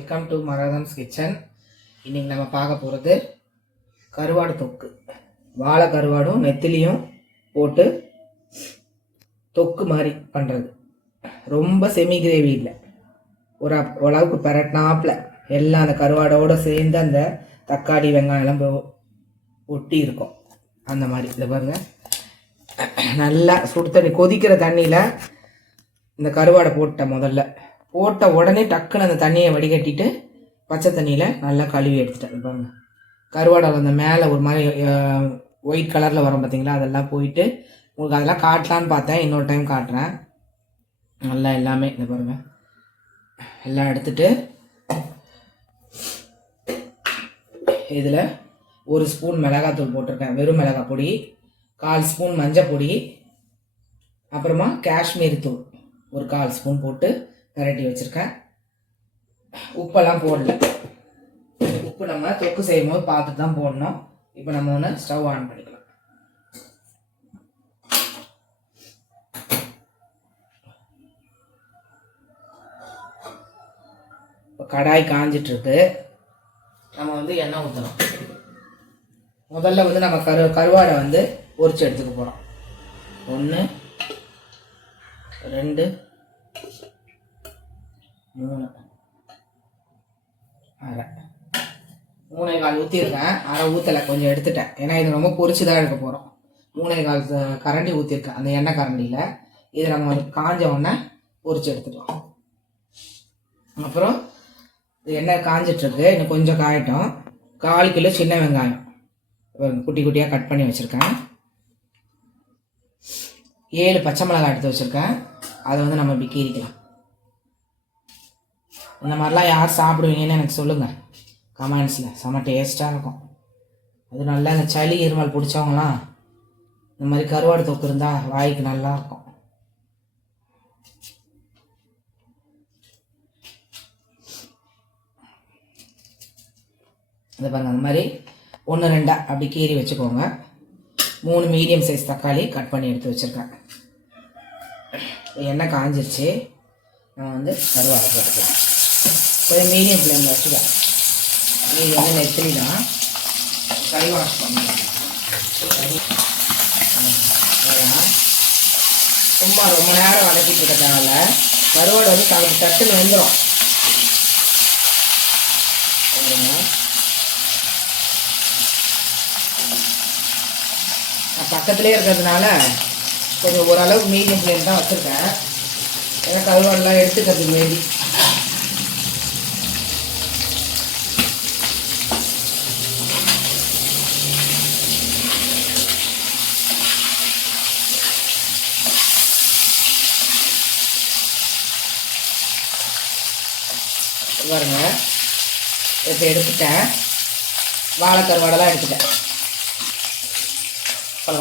Welcome to மராதன்ஸ் kitchen. இன்றைக்கி நம்ம பார்க்க போகிறது கருவாடு தொக்கு. வாழை கருவாடும் நெத்திலியும் போட்டு தொக்கு மாதிரி பண்ணுறது. ரொம்ப செமி கிரேவி இல்லை, ஒரு அளவுக்கு பரட்டினாப்பில் எல்லாம் அந்த கருவாடோடு சேர்ந்து அந்த தக்காளி வெங்காயம்லாம் ஒட்டி இருக்கும். அந்த மாதிரி இதை பாருங்கள், நல்லா சுடு தண்ணி கொதிக்கிற தண்ணியில் இந்த கருவாடை போட்டேன். முதல்ல போட்ட உடனே டக்குன்னு அந்த தண்ணியை வடிகட்டிட்டு பச்சை தண்ணியில் நல்லா கழுவி எடுத்துட்டேன். பாருங்கள், கருவாடை அந்த மேலே ஒரு மாதிரி ஒயிட் கலரில் வரும் பார்த்தீங்களா, அதெல்லாம் போயிட்டு உங்களுக்கு அதெல்லாம் காட்டலான்னு பார்த்தேன். இன்னொரு டைம் காட்டுறேன். நல்லா எல்லாமே இந்த பாருங்கள் எல்லாம் எடுத்துட்டு இதில் ஒரு ஸ்பூன் மிளகாத்தூள் போட்டிருக்கேன், வெறும் மிளகாய் பொடி, 1/4 ஸ்பூன் மஞ்சள் பொடி, அப்புறமா காஷ்மீரி தூள் ஒரு 1/4 ஸ்பூன் போட்டு பரட்டி வச்சுருக்கேன். உப்பெல்லாம் போடல. உப்பு நம்ம தொக்கு செய்யும் போது பார்த்துட்டு தான் போடணும். இப்போ நம்ம ஒன்று ஸ்டவ் ஆன் பண்ணிக்கலாம். இப்போ கடாய் காஞ்சிட்ருக்கு. நம்ம எண்ணெய் ஊற்றணும். முதல்ல நம்ம கருவாடை பொரிச்சு எடுத்துக்க போகிறோம். 1 2 3 அரை 3/4 ஊற்றிருக்கேன். அரை ஊற்றலை, கொஞ்சம் எடுத்துட்டேன். ஏன்னா இது ரொம்ப பொரிச்சு தான் எடுக்க போகிறோம். 3/4 கரண்டி ஊற்றிருக்கேன் அந்த எண்ணெய் கரண்டியில். இதை நம்ம காஞ்ச உடனே பொரிச்சு எடுத்துக்கலாம். அப்புறம் எண்ணெய் காஞ்சிட்ருக்கு, இன்னும் கொஞ்சம் காயட்டும். 1/4 கிலோ சின்ன வெங்காயம் குட்டி குட்டியாக கட் பண்ணி வச்சுருக்கேன். 7 பச்சை மிளகாய் எடுத்து வச்சுருக்கேன். அதை நம்ம இப்படி கீறிக்கலாம். இந்த மாதிரிலாம் யார் சாப்பிடுவீங்கன்னு எனக்கு சொல்லுங்கள் கமெண்ட்ஸில். செம்ம டேஸ்ட்டாக இருக்கும். அது நல்லா இந்த சளி இருமல் பிடிச்சவங்களாம் இந்த மாதிரி கருவாடு தொக்கு இருந்தால் வாய்க்கு நல்லாயிருக்கும். இதை பாருங்கள், அந்த மாதிரி 1 2 அப்படி கீறி வச்சுக்கோங்க. 3 மீடியம் சைஸ் தக்காளி கட் பண்ணி எடுத்து வச்சுருக்கேன். எண்ணெய் காஞ்சிருச்சு. நம்ம கருவாடை போட்டுக்கலாம். கொஞ்சம் மீடியம் ஃப்ளேமில் வச்சுக்கலாம். இது நெத்திலி தான், கறி வாஷ் பண்ணலாம். சும்மா ரொம்ப நேரம் வதக்கிட்டு இருக்கிறதுனால கருவாடை தட்டுன்னு வெந்துடும். பக்கத்துலேயே இருக்கிறதுனால கொஞ்சம் ஓரளவுக்கு மீடியம் ஃப்ளேம் தான் வச்சுருக்கேன். ஏன்னா கருவாடெலாம் எடுத்துக்கிறதுக்கு வேண்டி. பாருங்க, இப்போ எடுத்துட்டேன். வாழை கருவாடெல்லாம் எடுத்துட்டேன்.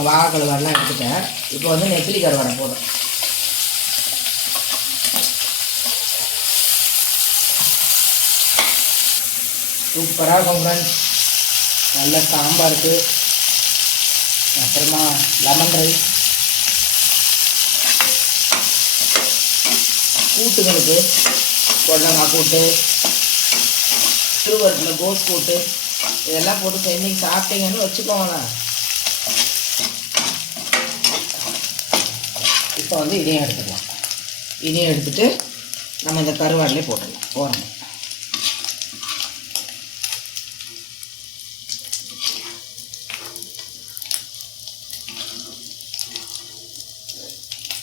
வாழை கருவாடெல்லாம் எடுத்துட்டேன். இப்போ நெத்திலி கருவாடை போடும். சூப்பராக இருக்கும் ஃப்ரெண்ட்ஸ். நல்ல சாம்பாருக்கு, அப்புறமா லெமன் ரைஸ், கூட்டுகளுக்கு கொள்ளங்காய் கூட்டு, திருவருட்டில் கோஸ் கூட்டு, இதெல்லாம் போட்டு செஞ்சு சாப்பிட்டீங்கன்னு வச்சுக்கோங்களேன். இப்போ இதையும் எடுத்துக்கலாம். இதையும் எடுத்துகிட்டு நம்ம இந்த கருவாடிலே போட்டுடலாம். போகிறோம்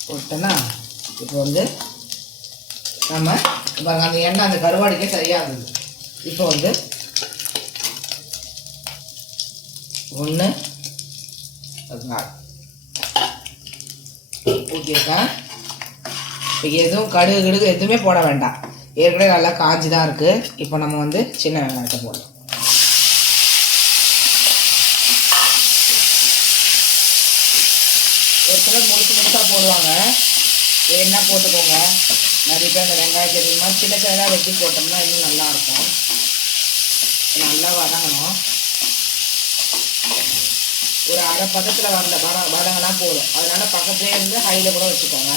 போட்டோன்னா இப்போ நம்ம அந்த எண்ணெய் அந்த கருவாடிக்கே சரியாகுது. இப்போ 1 ஊற்றிருக்கேன். இப்போ எதுவும் கடுகு எதுவுமே போட வேண்டாம். ஏற்கனவே நல்லா காஞ்சி தான் இருக்குது. இப்போ நம்ம சின்ன வெங்காயத்தை போடலாம். ஒரு சிலர் முழுசாக போடுவாங்க, என்ன போட்டுக்கோங்க. நிறைய பேர் அந்த வெங்காயத்தை தெரியுமா சின்ன சின்னதாக வெட்டி போட்டோம்னா இன்னும் நல்லாயிருக்கும். நல்லா வதங்கணும். ஒரு அரை பதத்தில் வதங்கினா போதும். அதனால் பக்கத்துலேயே ஹையில் கூட வச்சுக்கோங்க.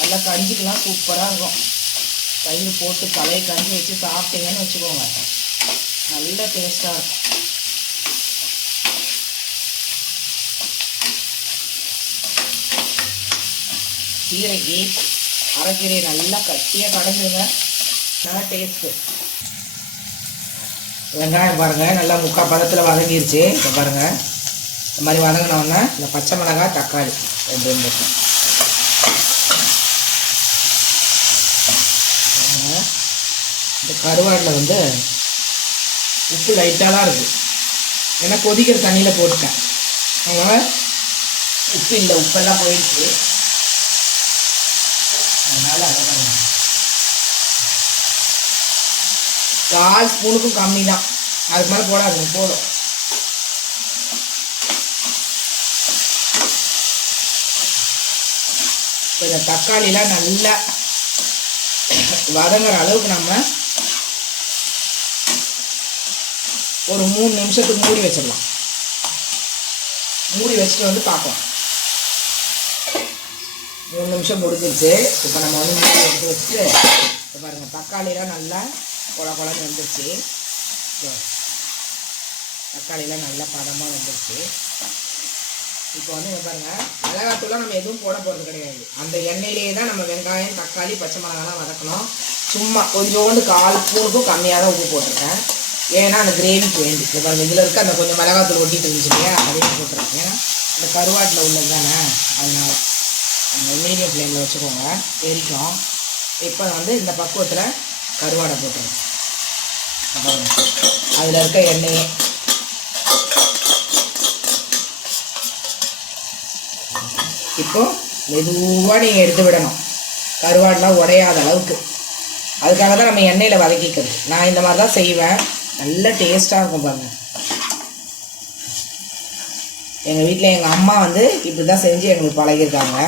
நல்லா கஞ்சிக்கலாம் சூப்பராக இருக்கும். தயிர் போட்டு தலையை கஞ்சி வச்சு சாப்பிட்டீங்கன்னு வச்சுக்கோங்க, நல்ல டேஸ்ட்டாக இருக்கும். கீரைக்கு அரைக்கீரை நல்லா கட்டியாக கடைஞ்சிருங்க, நல்லா டேஸ்ட்டு. வெங்காயம் பாருங்கள் நல்லா முக்கால் பதத்தில் வதங்கிருச்சு. இப்போ பாருங்கள் இந்த மாதிரி வதங்கினோன்னா இந்த பச்சை மிளகாய் தக்காளி ரெண்டு இருக்கும். இந்த கருவாடில் வந்து உப்பு லைட்டாக தான் இருக்குது, ஏன்னா கொதிக்கிற தண்ணியில் போட்டுட்டேன், அதனால் உப்பு இல்லை, உப்பெல்லாம் போயிடுச்சு. அதனால் அதை பாருங்கள் 4 ஸ்பூனுக்கும் கம்மி தான், அதுக்கு மேலே போடாதுங்க, போதும். இப்போ இந்த தக்காளிலாம் நல்லா வதங்குற அளவுக்கு நம்ம ஒரு 3 நிமிஷத்துக்கு மூடி வச்சிடலாம். மூடி வச்சுட்டு வந்து பார்க்கலாம். 3 நிமிஷம் முடிஞ்சிருச்சு. இப்போ நம்ம வந்து மூடி எடுத்து வச்சுட்டு இப்போ பாருங்கள் தக்காளிலாம் நல்லா குழன்னு வந்துருச்சு. தக்காளிலாம் நல்லா பதமாக வந்துருச்சு. இப்போ வந்து இங்கே பாருங்கள் மிளகாத்தூளாக நம்ம எதுவும் போட போகிறது கிடையாது, அந்த எண்ணெயிலேயே தான் நம்ம வெங்காயம் தக்காளி பச்சை மிளகாலாம் வதக்கணும். சும்மா கொஞ்சோண்டு 1/4 ஸ்பூனுக்கும் கம்மியாக தான் உப்பு போட்டிருக்கேன், ஏன்னா அந்த கிரேவிக்கு வேண்டி. இப்போ பாருங்கள் இதில் இருக்க அந்த கொஞ்சம் மிளகாத்தூள் ஒட்டிட்டு இருந்துச்சு இல்லையா, அதையும் போட்டுருக்கேன், ஏன்னா இந்த கருவாட்டில் உள்ளது தானே, அதனால் மீடியம் ஃப்ளேமில் வச்சுக்கோங்க, எரிக்கும். இப்போ வந்து இந்த பக்குவத்தில் கருவாடை போட்டுருங்க. அதில் இருக்க எண்ணெயை இப்போ மெதுவாக நீங்கள் எடுத்து விடணும், கருவாடெலாம் உடையாத அளவுக்கு. அதுக்காக தான் நம்ம எண்ணெயில் வதக்கிக்கிறது. நான் இந்த மாதிரி தான் செய்வேன், நல்ல டேஸ்ட்டாக இருக்கும் பாருங்கள். எங்கள் வீட்டில் எங்கள் அம்மா வந்து இப்படி தான் செஞ்சு எங்களுக்கு பழகியிருக்காங்க.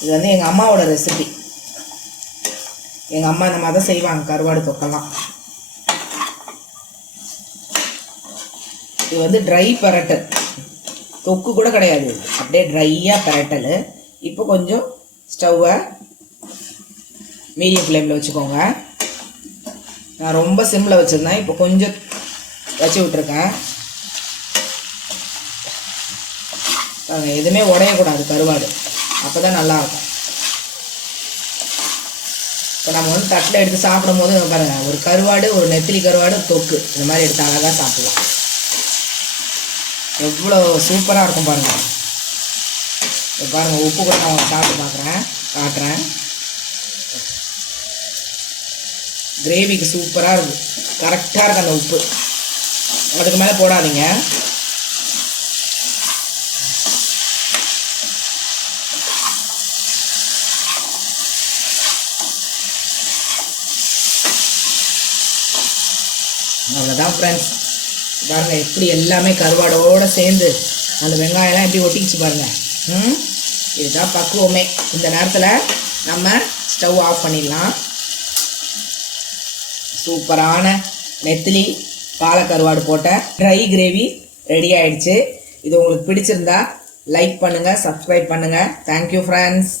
இது வந்து எங்கள் அம்மாவோட ரெசிபி. எங்கள் அம்மா இந்த மாதிரி தான் செய்வாங்க கருவாடு தொக்கெல்லாம். இது வந்து ட்ரை பரட்டல், தொக்கு கூட கிடையாது, அப்படியே ட்ரையாக பரட்டல். இப்போ கொஞ்சம் ஸ்டவ்வை மீடியம் ஃப்ளேமில் வச்சுக்கோங்க. நான் ரொம்ப சிம்மில் வச்சுருந்தேன், இப்போ கொஞ்சம் வச்சு விட்ருக்கேன். எதுவுமே உடையக்கூடாது கருவாடு, அப்போ தான் நல்லாயிருக்கும். இப்போ நம்ம வந்து தட்டில் எடுத்து சாப்பிடும் போது பாருங்கள், ஒரு கருவாடு, ஒரு நெத்திலி கருவாடு தொக்கு, இந்த மாதிரி எடுத்து அழகாக சாப்பிடுவோம். எவ்வளோ சூப்பராக இருக்கும் பாருங்கள். இப்போ பாருங்கள் உப்பு கூட நான் சாப்பிட்டு காட்டுறேன். கிரேவிக்கு சூப்பராக இருக்குது, கரெக்டாக இருக்குது அந்த உப்பு. அதுக்கு மேலே போடாதீங்க. அவ்வளோதான் ஃப்ரெண்ட்ஸ். பாருங்கள் எப்படி எல்லாமே கருவாடோடு சேர்ந்து அந்த வெங்காயம்லாம் எப்படி ஒட்டிக்கிச்சு பாருங்கள். இதுதான் பக்குவமே. இந்த நேரத்தில் நம்ம ஸ்டவ் ஆஃப் பண்ணிடலாம். சூப்பரான நெத்திலி பாலக்கருவாடு போட்ட ட்ரை கிரேவி ரெடி ஆயிடுச்சு. இது உங்களுக்கு பிடிச்சிருந்தா லைக் பண்ணுங்கள், சப்ஸ்கிரைப் பண்ணுங்கள். Thank you friends.